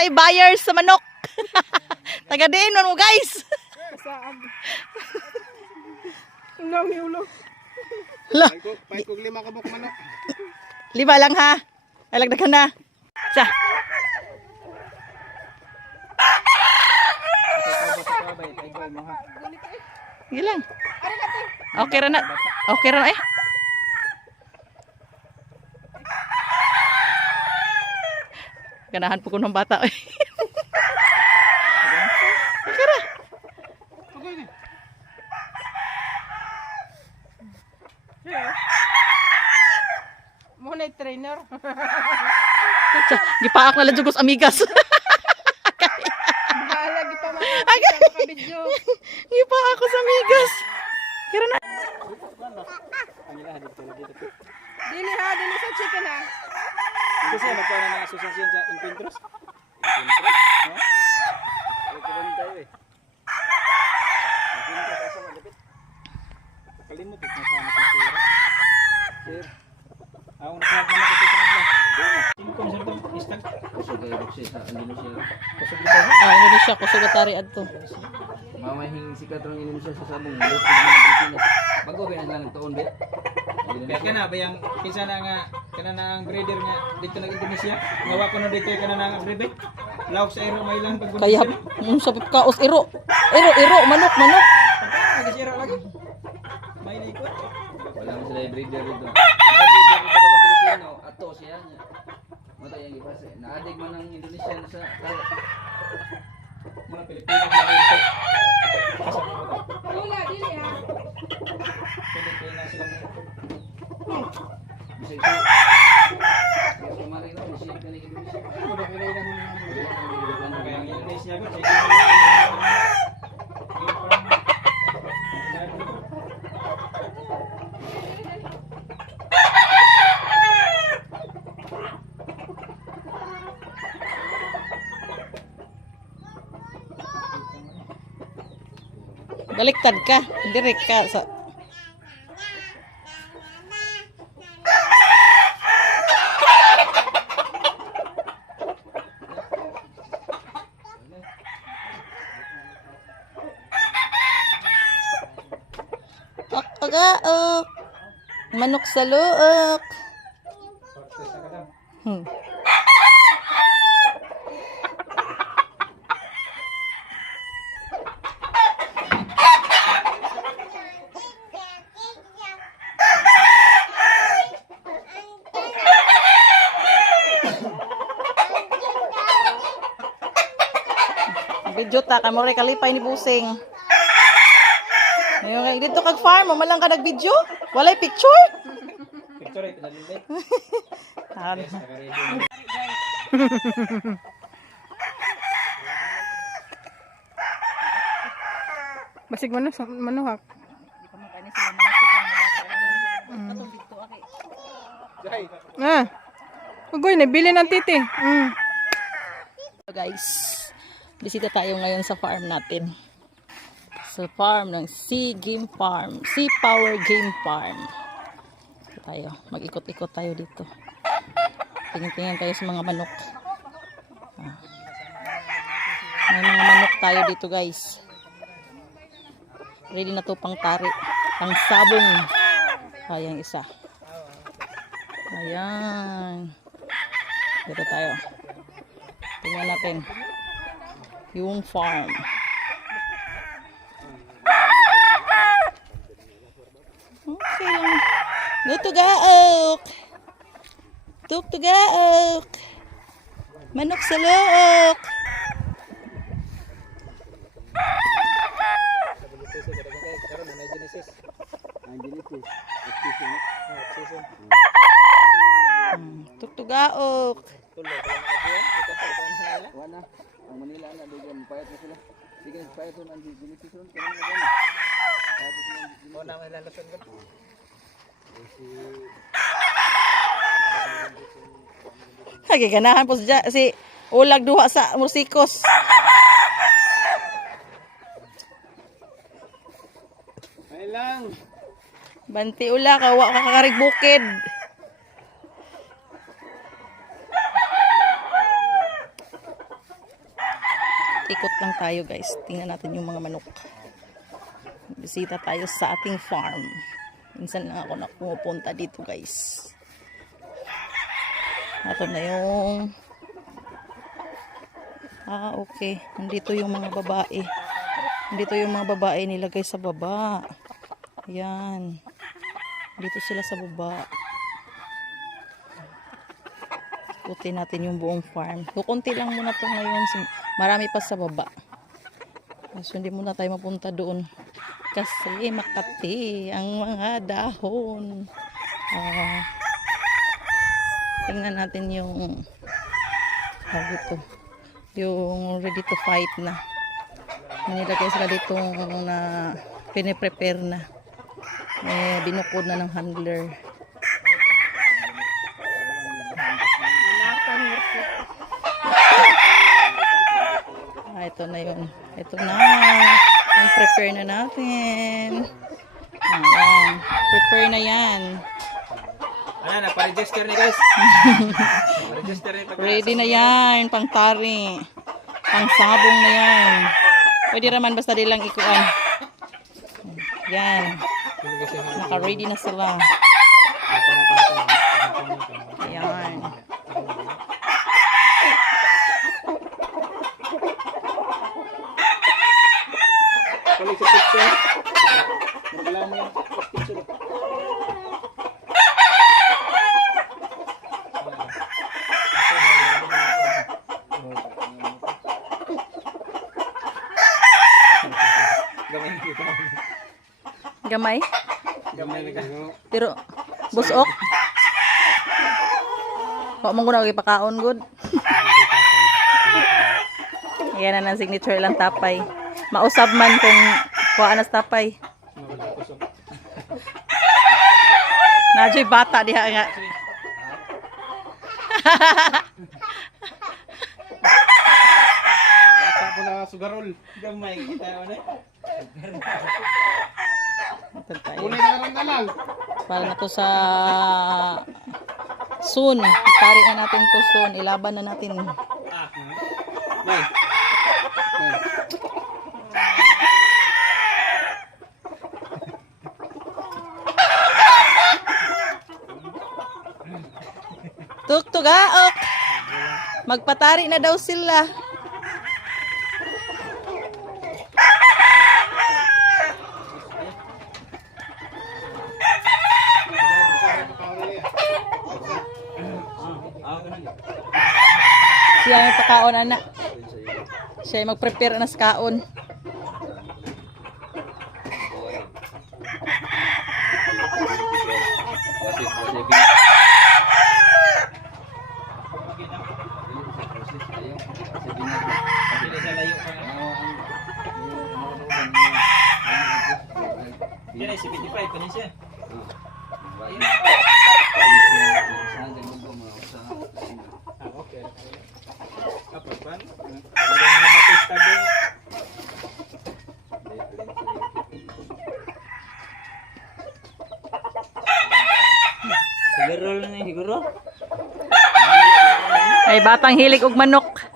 tay buyers sa manok. Taga din mo guys. Ulang ulo. Pay ko 5 kabuk manok. 5 lang ha. Alagdagan na. Sa. Sige lang. Okay ra na. Okay ra na eh. Ganahan po ko ng bata. Okay ra. Muna trainer. Gipaak na lang jugos amigas. Bahala kita mga video. Gipaak ko sa amigas. Kira na. Dili ha, dili sa chicken ha. Kasi magkaroon ng asosasyon sa Impintros. Impintros? No? Ito tayo eh. Impintros ay sa malapit. Kalimut, ito na sana kong sir. Sir. Ako nasahat naman ito sa kanila. Sino ko masarap ang istag? Kusog ay boxe sa Indonesia. Kusog dito. Indonesia, kusog atari adto. Mamahing sikat ng Indonesia sa sabong. Lupit na Pilipinas. Bago ba yan lang tuon ba? Kaya ka na, bayang kinsa na nga, kana na ang breeder nga dito ng Indonesia. Ngawa ko na dito kana na ang breeder. Laok sa iro may lang pag Kaya sa pipkaos iro. Iro, manok. Nagasira lagi. May likod. Wala mo sila breeder dito. May breeder dito sa Pilipino. Ato siya niya. Matay ang ipase. Naadig man ang Indonesia sa mga Pilipino na ito. Wala, dili ha. Pilipino sila. Bisig ko. Kumarin na bisig ka ni Indonesia. Ano ko lang kaya ang Indonesia ko sige. Baliktad ka, direct ka sa Agaok. Manok sa luok. Video ta kamore kalipay ni busing. Ngayon dito kag farm, malang ka nag-video? Walay picture? Picture ay pinalilay. Basig manuhak. Ugoy, nabili ng titi. So guys, bisita tayo ngayon sa farm natin. Sa farm ng Sea Game Farm. Sea Power Game Farm. So tayo, mag-ikot-ikot tayo dito. Tingin-tingin tayo sa mga manok. May mga manok tayo dito guys. Ready na to pang tari. Pang sabong. Ayan isa. Ayan. Dito tayo. Tingnan natin. Yung farm. Okay lang. Tugaok. Tugaok. Manok sa look. Tugaok. Wana, ang Manila na doon, payat na sila. Sige, payat na ang Genesis ron, kaya na gani. O na may lalason ka. Kaya ganahan po si ulag duha sa musikos. Ay lang. Banti ula kawa ka kakarig bukid. Ikot-ikot lang tayo guys. Tingnan natin yung mga manok. Bisita tayo sa ating farm. Minsan lang ako na pumupunta dito guys. Ito na yung... okay. Nandito yung mga babae. Nandito yung mga babae nilagay sa baba. Ayan. Dito sila sa baba. Ikutin natin yung buong farm. Kukunti lang muna to ngayon. Marami pa sa baba. So, hindi muna tayo mapunta doon. Kasi makati ang mga dahon. Tingnan natin yung yung ready to fight na. Nilagay sila dito na piniprepare na. Binukod na ng handler. Ito na yun. Ito na. Ang prepare na natin. Ayan. Prepare na yan. Ayan, napa-register ni guys. Register ni Ready na yan. Pang tari. Pang sabong na yan. Pwede naman basta nilang ikuan. Yan. Naka-ready na sila. Ayan. Kali sa picture. Magala mo yung picture. Gamay? Gamay na kayo. Pero, busok? Huwag mong guna ipakaon, good? Ayan na ng signature lang tapay. Mausab man kung kuhaan na sa tapay. Nadyo'y bata diha nga. Bata po na sugarol. Gamay kita ano? Ito tayo. Unay na lang. Para na to sa soon. Pari na natin to soon. Ilaban na natin. Nay. Tugtugaok. Magpatari na daw sila. Siya yung pakaon, anak. Siya yung mag-prepare na sa kaon. Yan ay 75 pa niya siya. Okay. Apa pan? Ada batis tadi. Siguro ni siguro. Ay, batang hilig og manok.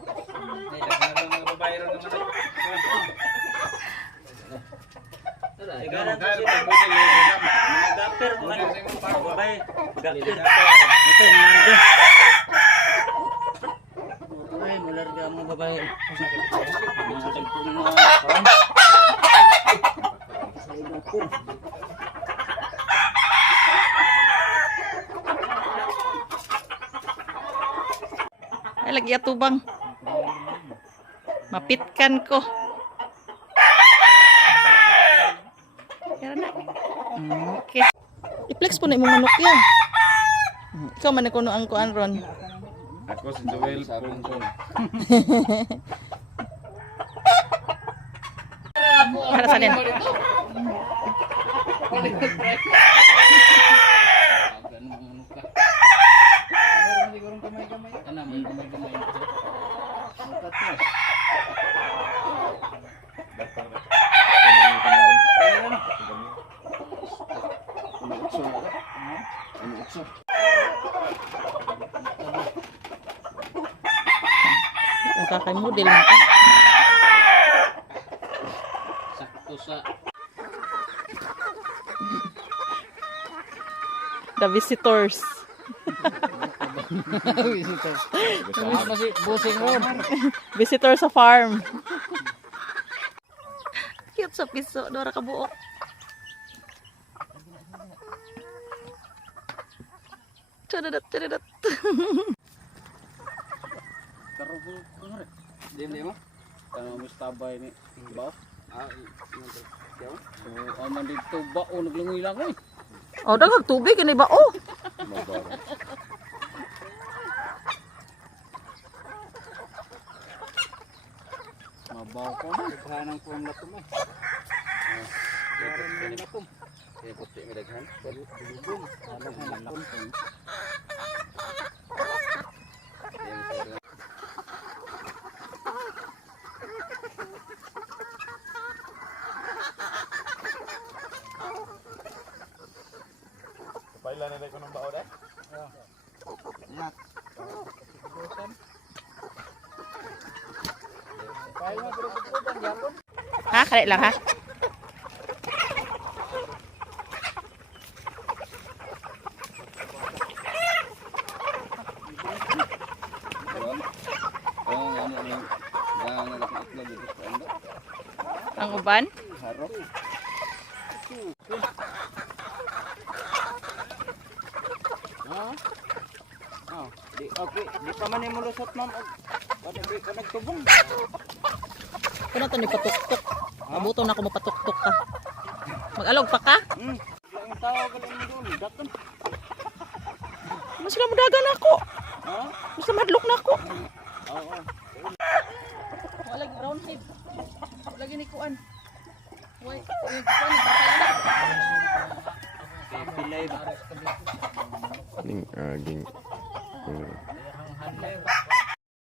Ay, lagi atubang. Mapitkan ko. Yan na. Okay. I-flex po na yung manok yan. Ikaw man na kuno ang kuan ron. Ako si Joel Pungkong. Para sa din. Ang kakay model mo. Dito sa The visitors. visitor. Ano si Busing Road? Visitor sa farm. Cute sa piso. Dora ka buok. Chadadat. Karo ko ngare. Di mo? Kano mo stabay ni ba? Yo. So aman dito ba o naglangoy lang eh. Oh, daghang tubig ini ba? Oh. Mabaw ko na daghanang ko ang latom eh. Daron ni latom. Kaya puti mi daghan. Bulubong. Daghan latom. Pailan nila ko ng bao deh? Yak. Ha, kare lang ha. Ang uban? Harap. Di okay, di pa man mo lusot ma'am. Wala di ka nagtubong. Kuno to ni patuktok. Mabuto na ako mapatuktok ka. Mag-alog pa ka? Ang tao galing mo doon, daton. Mas na mudagan ako. Ha? Mas na madlok na ako. Oo. Wala gi brown head. Wala gi ni kuan. Why? Pilay ba? Ning aging Ang handler.